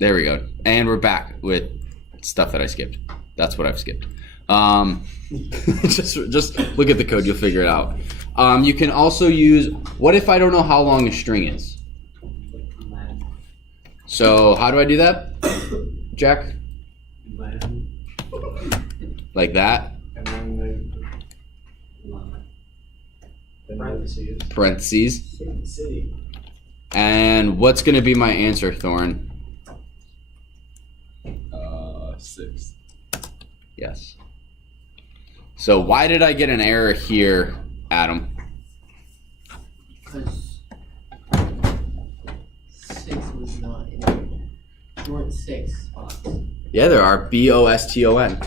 There we go. And we're back with stuff that I skipped. That's what I've skipped. Just look at the code. You'll figure it out. You can also use, what if I don't know how long a string is? So how do I do that, Jack? Like that? Parentheses. And what's going to be my answer, Thorn? 6. Yes. So why did I get an error here, Adam? Because 6 was not in there. There weren't 6 spots. Yeah, there are. BOSTON.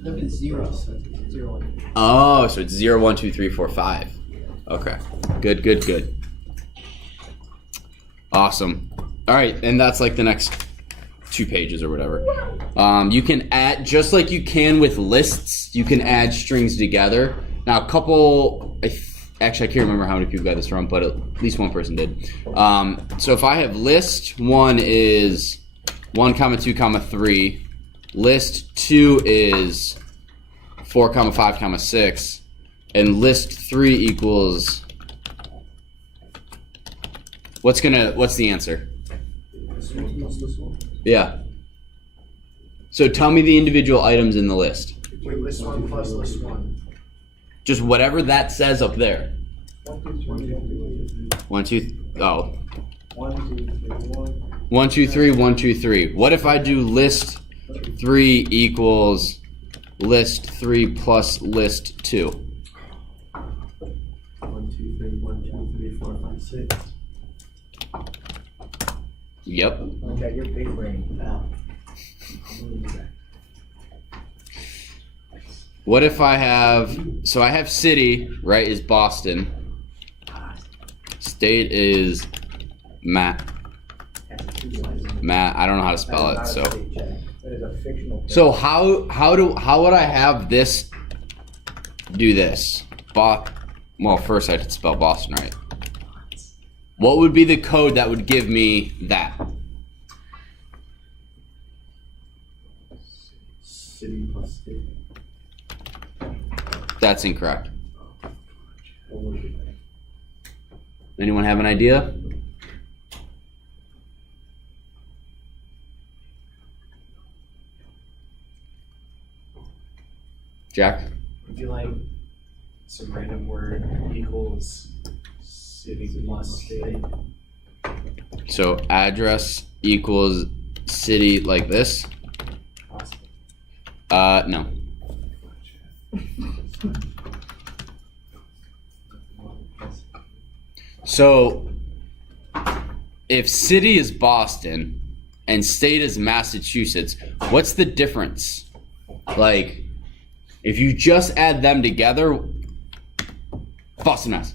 Look at 0. So it's 0, 1. Oh, so it's 0, 1, 2, 3, 4, 5. Okay. Good. Awesome. All right, and that's like the next 2 pages or whatever. You can add, just like you can with lists, you can add strings together. Now, a couple, actually I can't remember how many people got this from, but at least one person did. So if I have list 1 is 1, 2, 3. List 2 is 4, 5, 6. And list 3 equals, what's the answer? Yeah. So tell me the individual items in the list. Wait, list 1 plus list 1. Just whatever that says up there. 1, 2, oh. 1, 2, 3, 1, 2, 3. What if I do list 3 equals list 3 plus list 2? 1, 2, 3, 1, 2, 3, 4, 5, 6. Yep. Okay, your big brain. What if I have, so I have city, right, is Boston. State is Matt. Matt, I don't know how to spell it, so. So how would I have this do this? Well, first I had to spell Boston right. What would be the code that would give me that? City plus state. That's incorrect. Anyone have an idea? Jack? Would you like some random word equals city plus state? So address equals city like this? No. So if city is Boston and state is Massachusetts, what's the difference? Like, if you just add them together, Boston, Mass.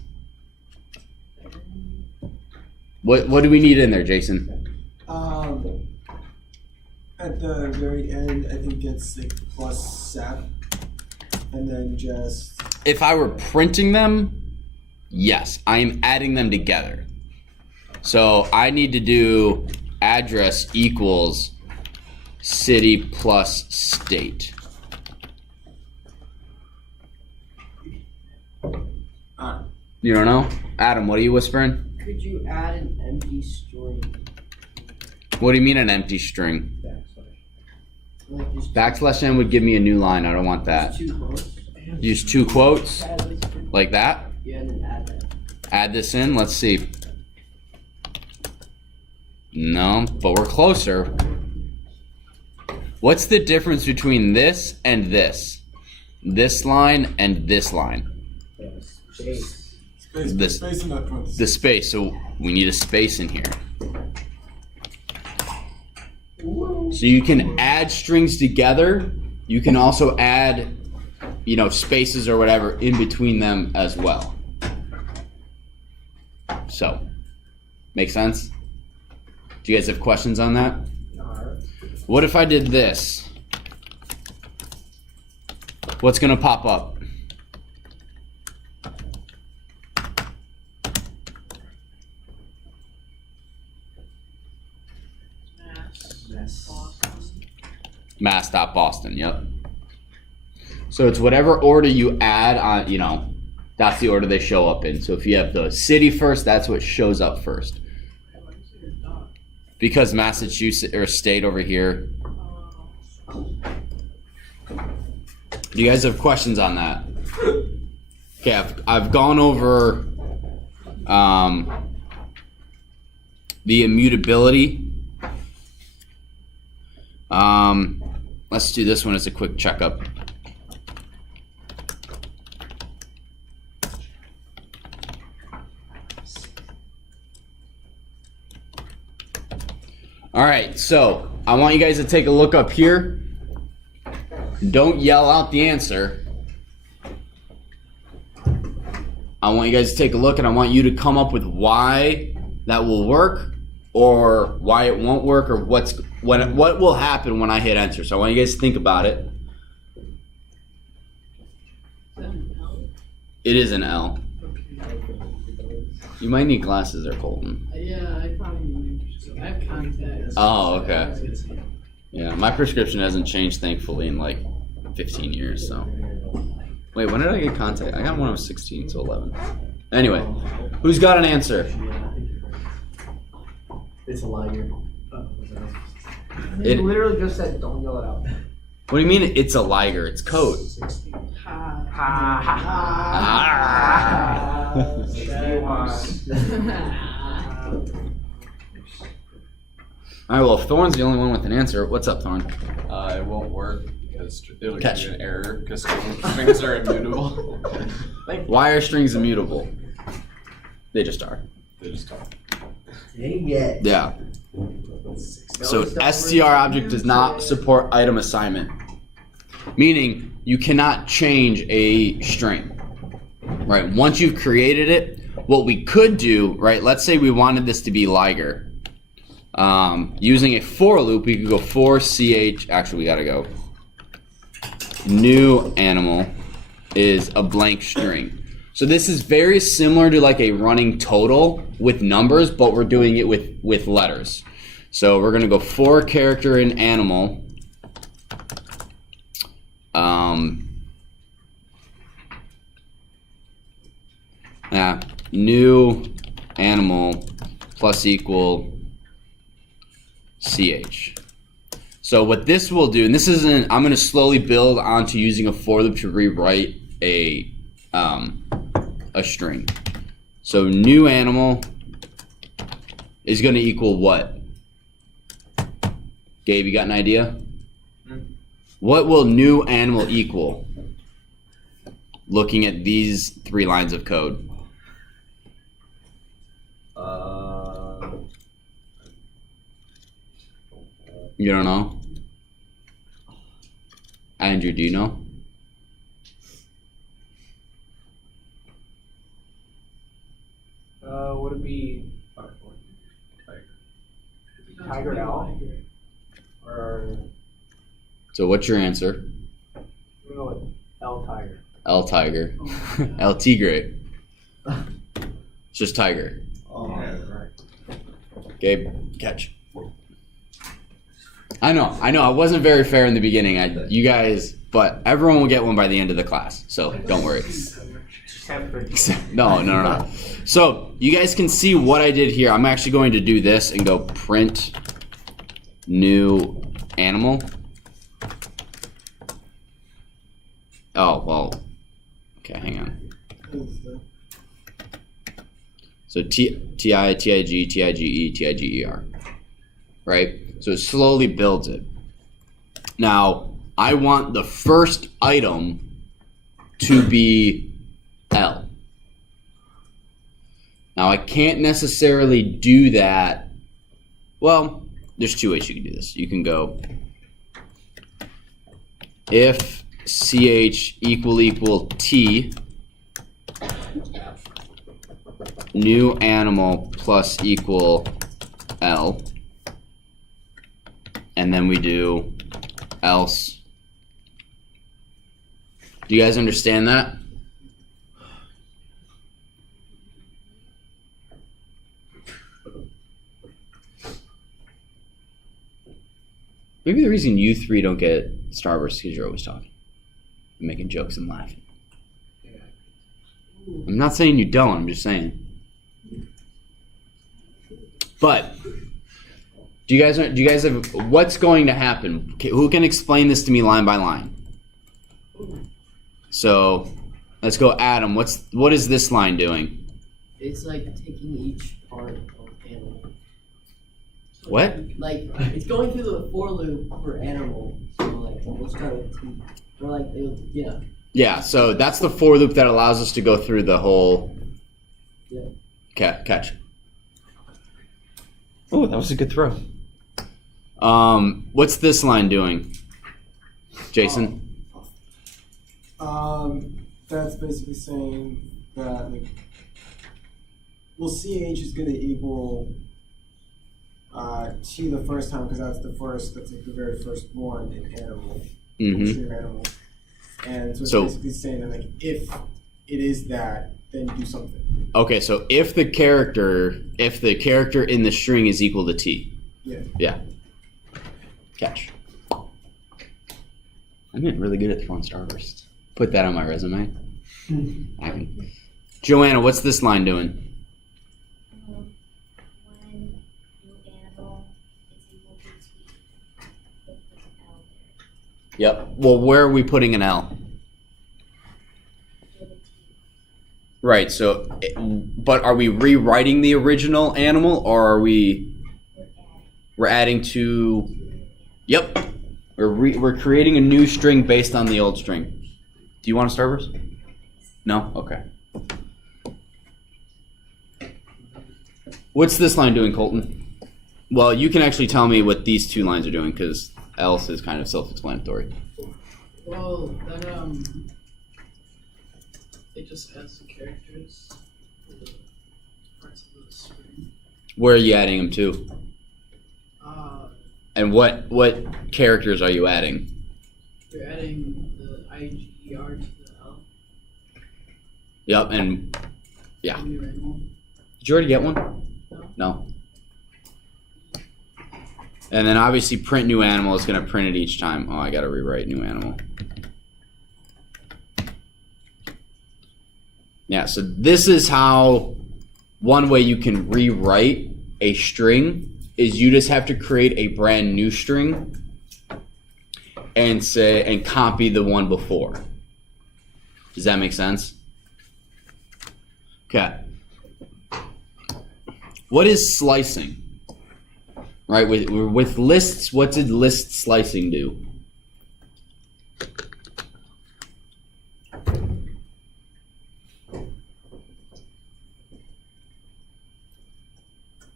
What do we need in there, Jason? At the very end, I think it's like plus SAP, and then just. If I were printing them, yes, I'm adding them together. So I need to do address equals city plus state. You don't know? Adam, what are you whispering? Could you add an empty string? What do you mean an empty string? Like just Backslash n would give me a new line. I don't want that. 2 quotes? Use 2 quotes like that. Yeah, and then add that. Add this in. Let's see. No, but we're closer. What's the difference between this and this? This line and this line? Space in that parentheses. The space. So we need a space in here. So you can add strings together. You can also add, spaces or whatever in between them as well. So, make sense? Do you guys have questions on that? What if I did this? What's going to pop up? Mass.Boston, yep. So it's whatever order you add on, you know, that's the order they show up in. So if you have the city first, that's what shows up first. Because Massachusetts or state over here. Do you guys have questions on that? Okay, I've gone over the immutability. Let's do this one as a quick checkup. All right, so I want you guys to take a look up here. Don't yell out the answer. I want you guys to take a look, and I want you to come up with why that will work, or why it won't work, or what will happen when I hit enter. So I want you guys to think about it. It is an L. You might need glasses there, Colton. Yeah, I probably need. I have contacts. Oh, okay. Yeah, my prescription hasn't changed, thankfully, in like 15 years. So, wait, when did I get contact? I got one when I was 16, so 11. Anyway, who's got an answer? It's a liar. It- You literally just said, don't yell it out. What do you mean? It's a liger. It's code. Ha. All right. Well, if Thorn's the only one with an answer, what's up, Thorn? It won't work because it'll Catch. give you an error because strings are immutable. Why are strings immutable? They just are. They just talk. Dang it. Yeah. So str object does not support item assignment, meaning you cannot change a string. Right. Once you've created it, what we could do, right? Let's say we wanted this to be liger. Using a for loop, we could go for ch. Actually, we gotta go. New animal is a blank string. So this is very similar to like a running total with numbers, but we're doing it with letters. So we're gonna go for character in animal. New animal plus equal ch. So what this will do, and this isn't, I'm going to slowly build onto using a for loop to rewrite a string. So new animal is going to equal what? Gabe, you got an idea? What will new animal equal? Looking at these 3 lines of code. You don't know? Andrew, do you know? Would it be Tiger L? Or So what's your answer? we go with L Tiger. L tiger. L tigre. It's just tiger. Right. Gabe, catch. I know. I wasn't very fair in the beginning. You guys, but everyone will get one by the end of the class. So don't worry. No. So you guys can see what I did here. I'm actually going to do this and go print new animal. Oh, well. Okay, hang on. So T-I, T-I-G, T-I-G-E, T-I-G-E-R. Right? So it slowly builds it. Now, I want the first item to be L. Now, I can't necessarily do that. Well, there's 2 ways you can do this. You can go if ch equal t new animal plus equal L, and then we do else. Do you guys understand that? Maybe the reason you three don't get Starburst is because you're always talking. You're making jokes and laughing. I'm not saying you don't, I'm just saying. But do you guys have what's going to happen? Who can explain this to me line by line? So let's go Adam. What is this line doing? It's like taking each part of animal. So What? Like it's going through the for loop for animal. So like we'll start with T. Or like yeah. Yeah, so that's the for loop that allows us to go through the whole catch. Oh, that was a good throw. What's this line doing? Jason? That's basically saying that like, well, CH is going to equal T the first time because that's like the very first one in animal, extreme animal. And so it's basically saying that like if it is that, then do something. Okay, so if the character in the string is equal to T. Yeah. Catch. I'm getting really good at throwing starbursts. Put that on my resume. Joanna, what's this line doing? When new animal is equal to T, put an L there. Yep. Well, where are we putting an L? For the T. Right, so, but are we rewriting the original animal, or are we're adding to, yep, we're creating a new string based on the old string. Do you want a Starburst? No? Okay. What's this line doing, Colton? Well, you can actually tell me what these two lines are doing, because else is kind of self-explanatory. Well, then it just adds the characters for the parts of the string. Where are you adding them to? And what characters are you adding? You're adding the IGER to the L. Yep, and yeah. New animal. Did you already get one? No. And then obviously print new animal is going to print it each time. Oh, I got to rewrite new animal. Yeah, so this is how one way you can rewrite a string is you just have to create a brand new string and copy the one before. Does that make sense? Okay. What is slicing? Right, with lists, what did list slicing do?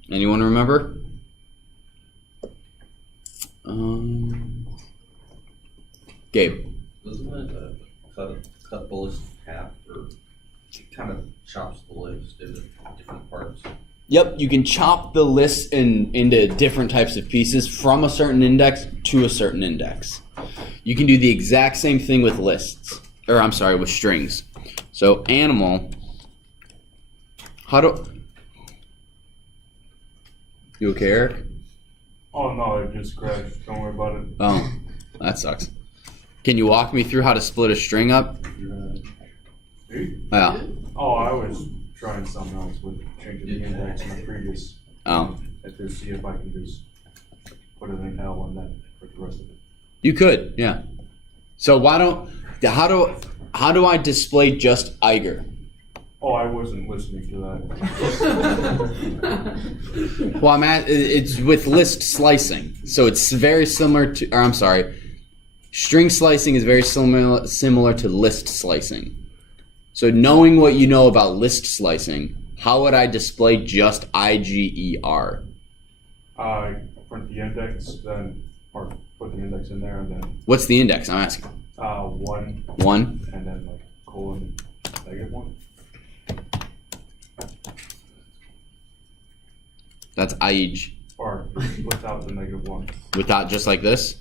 Anyone remember? Gabe. Doesn't it cut the list in half, or kind of chops the list into different parts? Yep, you can chop the list into different types of pieces from a certain index to a certain index. You can do the exact same thing with lists, with strings. So animal, you okay, Eric? Oh no, it just crashed. Don't worry about it. Oh, that sucks. Can you walk me through how to split a string up? Yeah. Oh, I was trying something else with changing the index in my previous. Oh. To see if I can just put it in L and then for the rest of it. You could, yeah. So how do I display just Iger? Oh, I wasn't listening to that. Well, it's with list slicing, so it's very similar to. String slicing is very similar to list slicing. So knowing what you know about list slicing, how would I display just IGER? Print the index, then or put the index in there, and then. What's the index? I'm asking. 1. 1. And then like colon -1. That's IEG. Or without the -1. Without, just like this?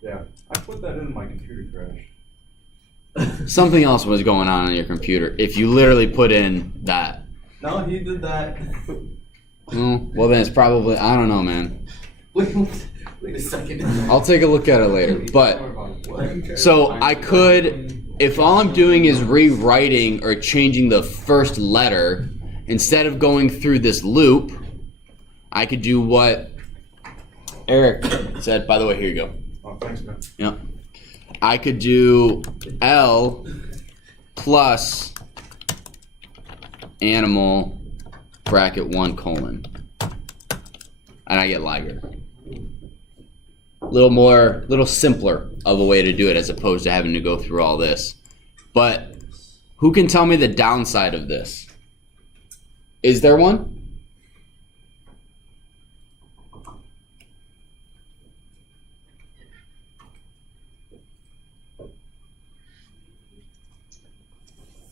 Yeah, I put that in my computer crash. Something else was going on your computer. If you literally put in that. No, he did that. Well, then it's probably, I don't know, man. Wait, Wait a second. I'll take a look at it later. But so I could, if all I'm doing is rewriting or changing the first letter, instead of going through this loop, I could do what Eric said. By the way, here you go. Oh, thanks, man. Yep. I could do L plus animal bracket 1 colon. And I get Liger. Little simpler of a way to do it as opposed to having to go through all this. But who can tell me the downside of this? Is there one?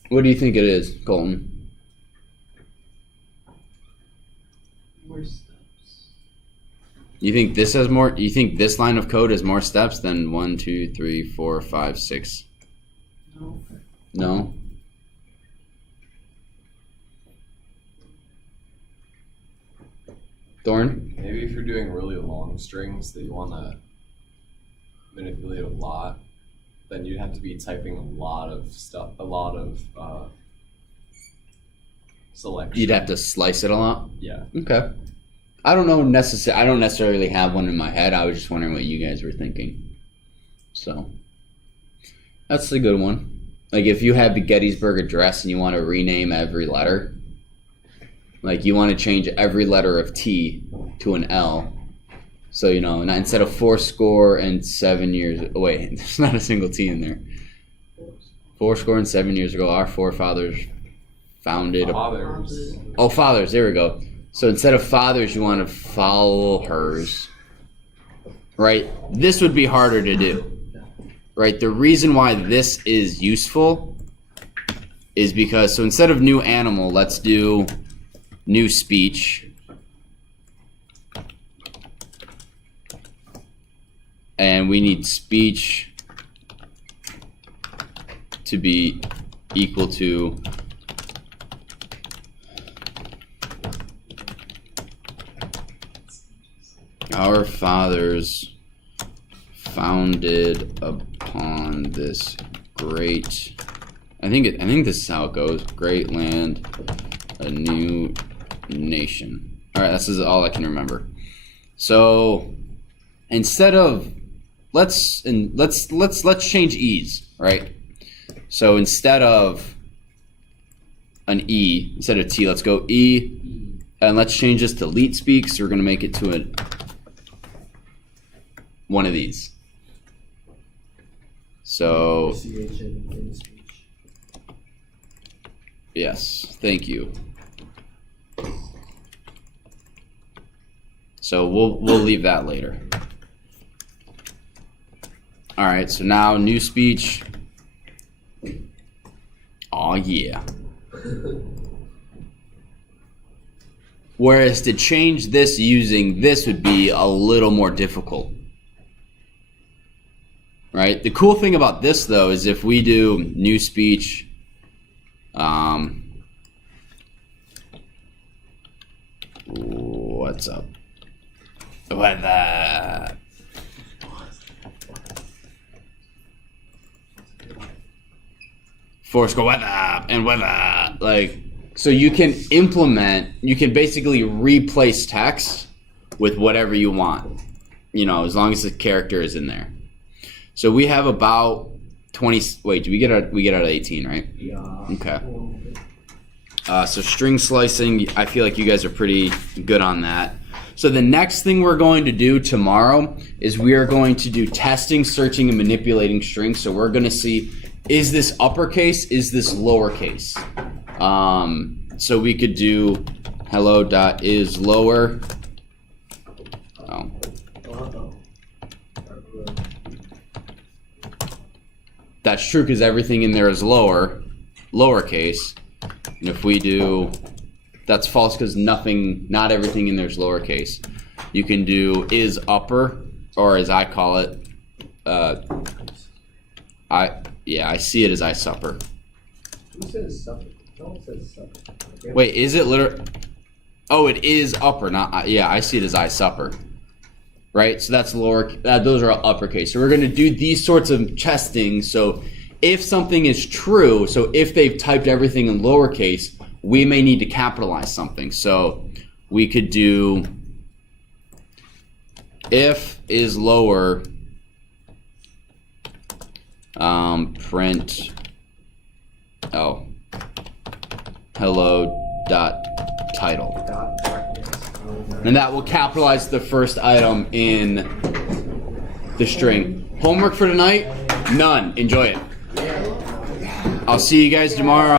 What do you think it is, Colton? More steps. You think this has more? You think this line of code has more steps than 1, 2, 3, 4, 5, 6? No. No. Thorn? Maybe if you're doing really long strings that you want to manipulate a lot, then you'd have to be typing a lot of stuff, a lot of selection. You'd have to slice it a lot. Yeah. Okay. I don't necessarily have one in my head. I was just wondering what you guys were thinking. So that's a good one. Like if you have the Gettysburg Address and you want to rename every letter, like you want to change every letter of T to an L. So, you know, instead of fourscore years, wait, there's not a single T in there. 7 years ago, our forefathers founded. Fathers. Oh, fathers, there we go. So instead of fathers, you want to follow hers. Right? This would be harder to do. Right? The reason why this is useful is because, so instead of new animal, let's do new speech. And we need speech to be equal to our fathers founded upon this great, I think this is how it goes, great land, a new nation. All right, this is all I can remember. So instead of let's change E's, right? So instead of an E, instead of T, let's go E, and let's change this to Leet Speak. So we're gonna make it to one of these. So yes, thank you. So we'll leave that later. All right, so now new speech. Oh yeah. Whereas to change this using this would be a little more difficult. Right? The cool thing about this though is if we do new speech, what's up? What the? Fourscore, what up? And what up? Like, so you can basically replace text with whatever you want, you know, as long as the character is in there. So we have about 20. Wait, we get out of 18, right? Yeah. Okay. So string slicing, I feel like you guys are pretty good on that. So the next thing we're going to do tomorrow is we are going to do testing, searching, and manipulating strings. So we're going to see, is this uppercase? Is this lowercase? So we could do hello.isLower. Oh. That's true because everything in there is lowercase. And if we do, that's false because not everything in there is lowercase. You can do is upper, or as I call it, I see it as I supper. Who says supper? No one says supper. Okay. Wait, is it literally? Oh, it is upper, not yeah. I see it as I supper. right? So that's lower. Those are uppercase. So we're going to do these sorts of testing. So if something is true, so if they've typed everything in lowercase, we may need to capitalize something. So we could do if is lower, print, hello dot title. And that will capitalize the first item in the string. Homework for tonight? None. Enjoy it. I'll see you guys tomorrow.